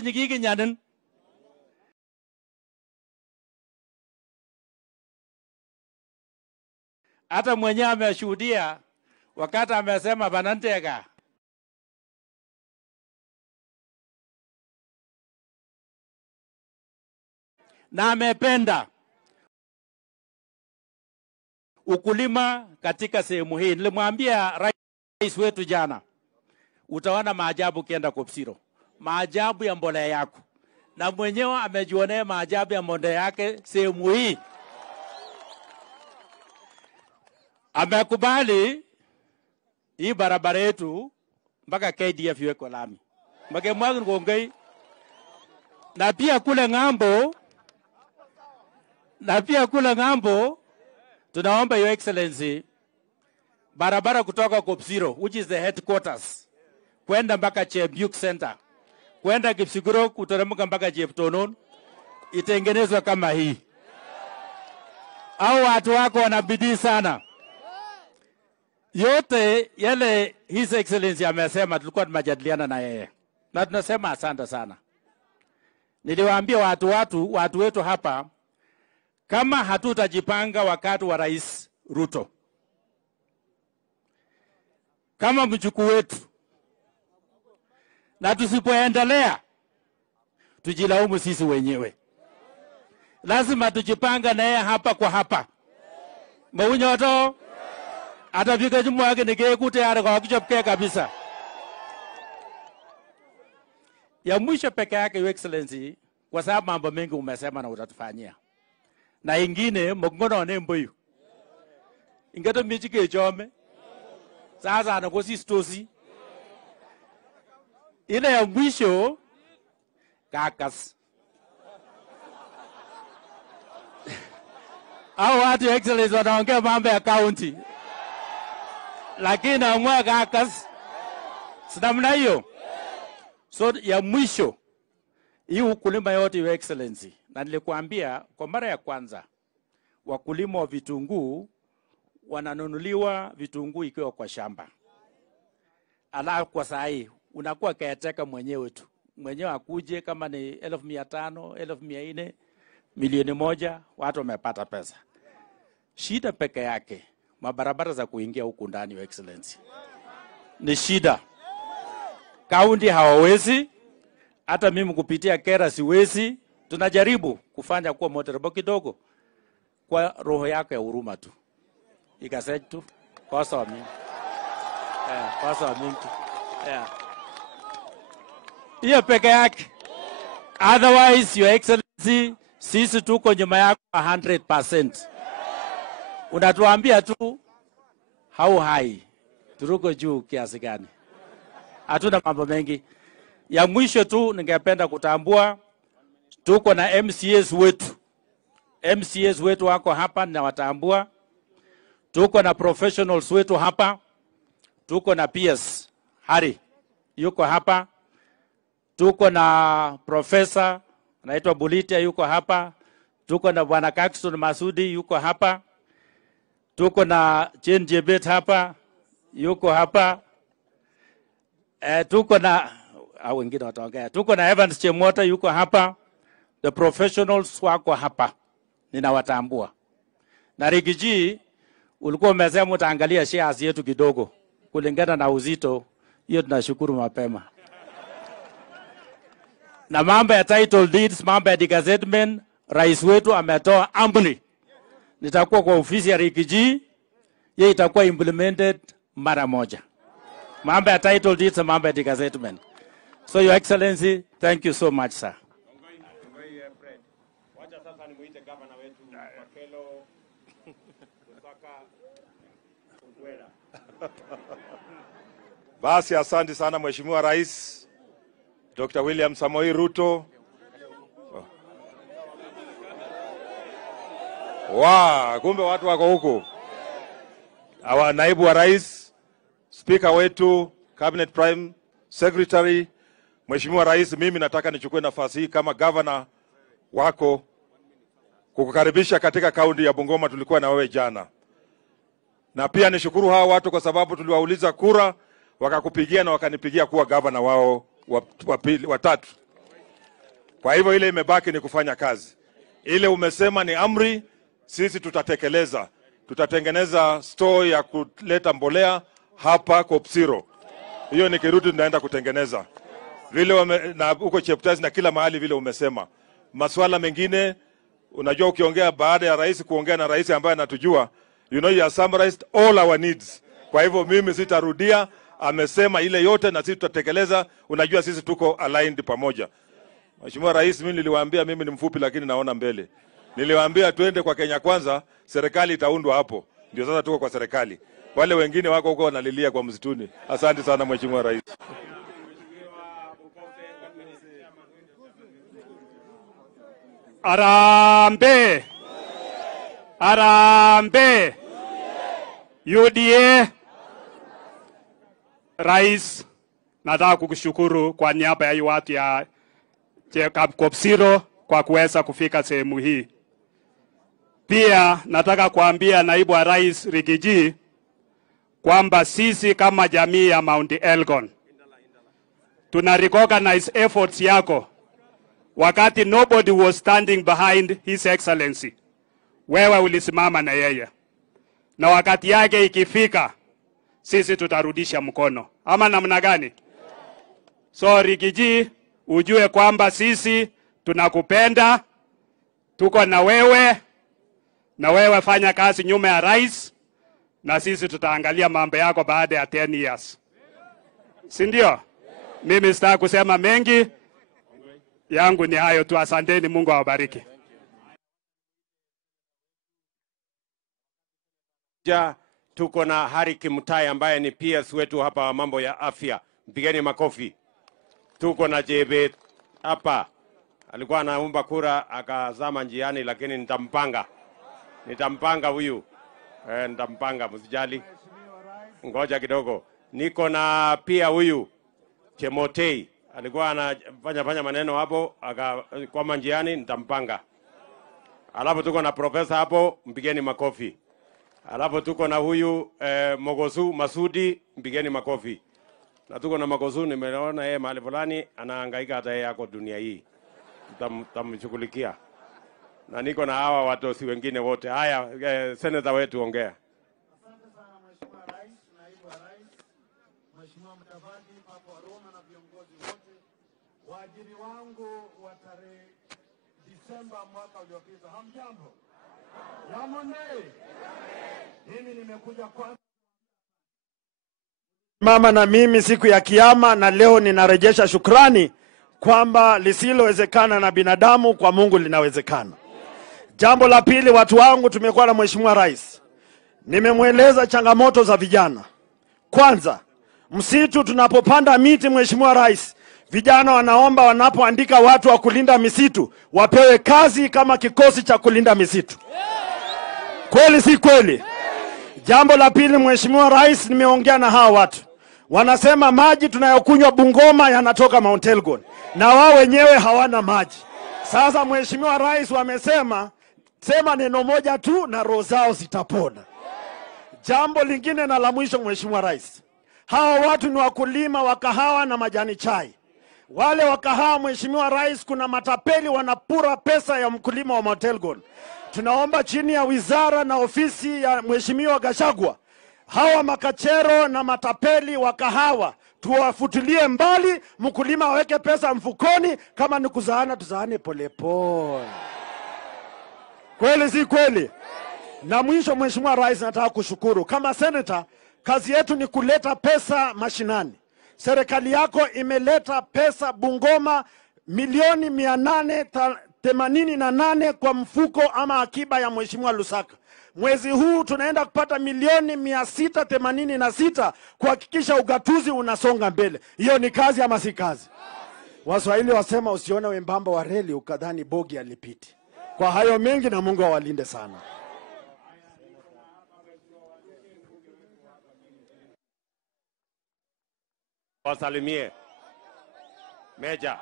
nyigigi nyanin. Hata mwenyewe ameshuhudia wakati amesema banantega. Na amependa ukulima katika sehemu hii. Nilimwambia rais wetu jana, utaona maajabu ukienda Kopsiro. Maajabu ya mbolea yako. Na mwenyewe amejionea maajabu ya mbolea yake sehemu hii. Amekubali hii barabara yetu mpaka KDF iwekwe lami. Mpaka mwagi ngongei. Na pia kule ngambo, tunaomba Your Excellency, barabara kutoka Kopsiro, which is the headquarters, kwenda mpaka Chebiuk Center, kwenda Kipsiguro kuteremka mpaka Cheptonon, itengenezwe kama hii. Au watu wako wanabidii sana. Yote yale His Excellency amesema tulikuwa tunajadiliana na yeye. Na tunasema asante sana. Niliwaambia watu wetu hapa, kama hatutajipanga wakati wa Rais Ruto, kama mjukuu wetu, na tusipoendelea, tujilaumu sisi wenyewe. Lazima tujipanga naye hapa kwa hapa. Mawunyoto, atafika jumu wake nigekute yare kwa kichopke kabisa. Ya mwisho peke yake, Your Excellency, kwa sababu mambo mengi umesema na utatufanyia. Na ingine mgongo na mboyu. Ingato michike chome. Sasa anakosi stosi. Ile ya mwisho kakas. Au watu Your Excellency wanaongea mambo ya county. Lakini amwa kakas. Sinamna hiyo. So ya mwisho hii ukulima yote Your Excellency. Na nilikuambia kwa mara ya kwanza wakulima wa vitunguu wananunuliwa vitunguu ikiwa kwa shamba. Ala kwa sahi unakuwa caretaker mwenyewe tu. Mwenyewe akuje kama ni 1,500, 1,400, milioni moja, watu wamepata pesa. Shida peke yake, mabarabara za kuingia huku ndani Your Excellency. Ni shida. Kaunti hawawezi, hata mimi kupitia kera siwezi. Tunajaribu kufanya kuwa motorebo kidogo kwa roho yako ya huruma tu. Ikasema tu kosa wa mimi. Kosa wa mimi. Hiyo peke yake. Otherwise Your Excellency, sisi tuko nyuma yako 100%. Unatuambia tu how high. Turuko juu kiasi gani. Hatuna mambo mengi. Ya mwisho tu ningependa kutambua tuko na MCAs wetu. MCAs wetu wako hapa na watambua. Tuko na professionals wetu hapa. Tuko na PS Hari yuko hapa. Tuko na professor anaitwa Bulitia yuko hapa. Tuko na Bwana Kakson Masudi yuko hapa. Tuko na Chen Jebet hapa yuko hapa. Tuko na wengine wataongea. Tuko na Evans Chemota yuko hapa. The professionals wako hapa. Ninawatambua. Na Rigiji, ulikuwa umesema utaangalia shares yetu kidogo kulingana na uzito. Hiyo tunashukuru mapema. Na mambo ya title deeds, mambo ya gazettement, rais wetu ametoa amri. Nitakuwa kwa ofisi ya Rigiji, yeye itakuwa implemented mara moja. Mambo ya title deeds, mambo ya gazettement. So Your Excellency, thank you so much, sir. Basi asante sana Mheshimiwa Rais Dr. William Samoei Ruto. Kumbe watu wako huko. Awa naibu wa rais, speaker wetu, cabinet prime secretary. Mheshimiwa Rais, mimi nataka nichukue nafasi hii kama governor wako kukukaribisha katika kaunti ya Bungoma. Tulikuwa na wewe jana. Na pia nishukuru hawa watu kwa sababu tuliwauliza kura, wakakupigia na wakanipigia kuwa governor wao watatu. Kwa hivyo ile imebaki ni kufanya kazi. Ile umesema ni amri, sisi tutatekeleza. Tutatengeneza store ya kuleta mbolea hapa Kopsiro. Hiyo nikirudi tunaenda kutengeneza. Vile na huko Cheptais na kila mahali vile umesema. Masuala mengine unajua ukiongea baada ya rais kuongea na rais ambaye anatujua, you know, you have summarized all our needs. Kwa hivyo mimi sitarudia, amesema ile yote na sisi tutatekeleza. Unajua sisi tuko aligned pamoja. Mheshimiwa Rais, mimi niliwaambia mimi ni mfupi lakini naona mbele. Niliwaambia tuende kwa Kenya Kwanza, serikali itaundwa hapo. Ndio sasa tuko kwa serikali. Wale wengine wako huko wanalilia kwa msituni. Asante sana Mheshimiwa Rais. Arambe. Arambe. UDA. Rais, nataka kukushukuru kwa niaba ya watu ya Kopsiro kwa kuweza kufika sehemu hii. Pia nataka kuambia naibu wa rais Rigiji kwamba sisi kama jamii ya Mount Elgon tuna recognize efforts yako wakati nobody was standing behind His Excellency. Wewe ulisimama na yeye, na wakati yake ikifika sisi tutarudisha mkono, ama namna gani? So Rigiji, ujue kwamba sisi tunakupenda, tuko na wewe fanya kazi nyuma ya rais, na sisi tutaangalia mambo yako baada ya 10 years. Si ndio? Mimi sitaki kusema mengi, yangu ni hayo tu. Asanteni, Mungu awabariki. Tuko na Hari Kimutai ambaye ni PS wetu hapa wa mambo ya afya. Mpigeni makofi. Tuko na Jebet hapa. Alikuwa anaomba kura akazama njiani, lakini nitampanga huyu. Nitampanga, msijali. Ngoja kidogo. Niko na pia huyu Chemotei. Alikuwa anafanya maneno hapo akakwama njiani, nitampanga. Alafu tuko na profesa hapo, mpigeni makofi. Alafu tuko na huyu Mogosu Masudi, mpigeni makofi. Na tuko na Mogosu, nimeona yeye mahali fulani anahangaika hata yeye yako dunia hii. Tutamshughulikia. Na niko na hawa watosi wengine wote. Haya, senator wetu ongea. Asante sana Mheshimiwa Rais, naibu wa rais, Mheshimiwa Mtavaji, Papa wa Roma na viongozi wote. Waajiri wangu wa tarehe Disemba mwaka uliopita, hamjambo? Yamone. Mimi nimekuja kwa mama na mimi siku ya kiyama, na leo ninarejesha shukrani kwamba lisilowezekana na binadamu kwa Mungu linawezekana. Jambo la pili, watu wangu, tumekuwa na Mheshimiwa Rais. Nimemweleza changamoto za vijana. Kwanza, msitu tunapopanda miti, Mheshimiwa Rais, vijana wanaomba wanapoandika watu wa kulinda misitu wapewe kazi kama kikosi cha kulinda misitu. Kweli si kweli? Jambo la pili, Mheshimiwa Rais, nimeongea na hawa watu. Wanasema maji tunayokunywa Bungoma yanatoka Mount Elgon, na wao wenyewe hawana maji. Sasa Mheshimiwa Rais wamesema sema neno moja tu na roho zao zitapona. Jambo lingine na la mwisho, Mheshimiwa Rais, hawa watu ni wakulima wa kahawa na majani chai. Wale wa kahawa, Mheshimiwa Rais, kuna matapeli wanapura pesa ya mkulima wa Mount Elgon. Tunaomba chini ya wizara na ofisi ya Mheshimiwa Gachagua, hawa makachero na matapeli wa kahawa tuwafutilie mbali, mkulima aweke pesa mfukoni, kama ni kuzaana tuzaane polepole. Kweli si kweli? Na mwisho, Mheshimiwa Rais, nataka kushukuru kama senator, kazi yetu ni kuleta pesa mashinani. Serikali yako imeleta pesa Bungoma milioni 888 kwa mfuko ama akiba ya Mheshimiwa Lusaka. Mwezi huu tunaenda kupata milioni 686 kuhakikisha ugatuzi unasonga mbele. Hiyo ni kazi ama si kazi? Waswahili wasema usione wembamba wa reli ukadhani bogi alipiti. Kwa hayo mengi, na Mungu awalinde sana. Wasalimie. Meja.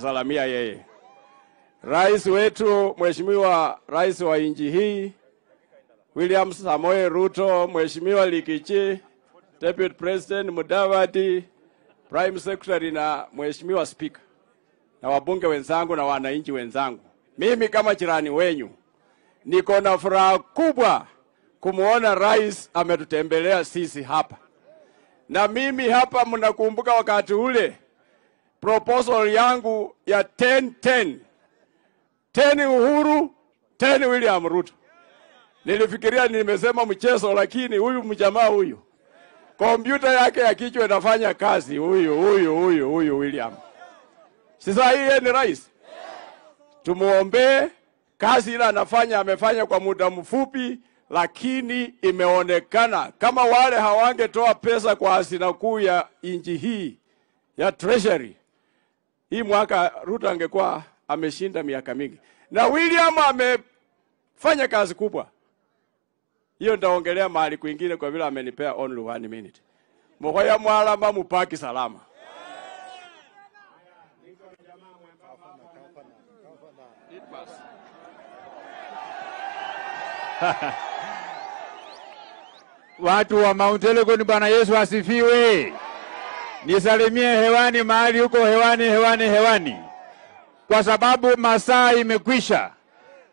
Salamia yeye. Rais wetu, Mheshimiwa Rais wa nchi hii William Samoei Ruto, Mheshimiwa Likichi, Deputy President Mudavadi, Prime Secretary na Mheshimiwa Speaker, na wabunge wenzangu na wananchi wenzangu. Mimi kama jirani wenyu niko na furaha kubwa kumuona rais ametutembelea sisi hapa. Na mimi hapa mnakumbuka wakati ule proposal yangu ya 10-10. 10 Uhuru, 10 William Ruto. Nilifikiria nimesema mchezo, lakini huyu mjamaa huyu kompyuta yake ya kichwa inafanya kazi. Huyu William. Sasa hii ni rais. Tumuombe kazi ile anafanya, amefanya kwa muda mfupi, lakini imeonekana kama wale hawangetoa pesa kwa hazina kuu ya inchi hii ya treasury, hii mwaka Ruto angekuwa ameshinda miaka mingi. Na William amefanya kazi kubwa. Hiyo ndaongelea mahali kwingine kwa vile amenipea only 1 minute. Mohoya mwalamba mupaki salama. Watu wa Mount Elgon, Bwana Yesu asifiwe. Nisalimie hewani mahali huko hewani. Kwa sababu masaa imekwisha.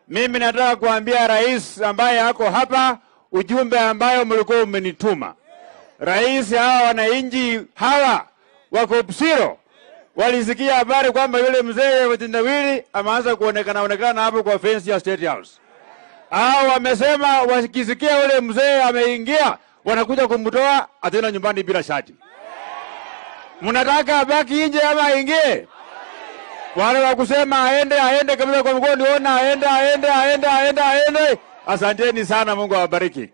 Mimi nataka kuambia rais ambaye ako hapa ujumbe ambayo mlikuwa umenituma. Rais, hawa wananchi hawa wako Ithuiro walisikia habari kwamba yule mzee wa tendawili ameanza kuonekana hapo kwa fence ya State House. Hao wamesema wakisikia yule mzee ameingia wanakuja kumtoa atenda nyumbani bila shati. Mnataka abaki nje ama aingie? Wale wa kusema aende kabisa kwa mkono niona aende. Asanteni sana, Mungu awabariki.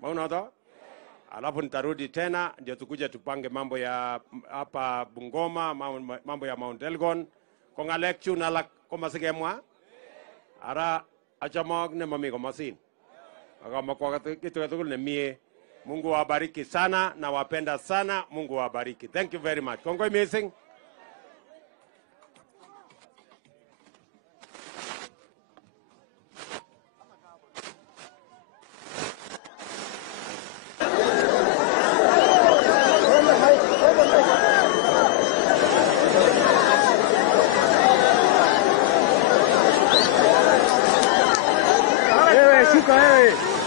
Mauna alafu nitarudi tena ndio tukuje tupange mambo ya hapa Bungoma, mambo ya Mount Elgon. Konga lecture na la komasegemwa ara achamog ne mami komasin akama kwa kitu ne mie. Mungu awabariki sana na wapenda sana. Mungu awabariki. Thank you very much. Kongo amazing. Shuka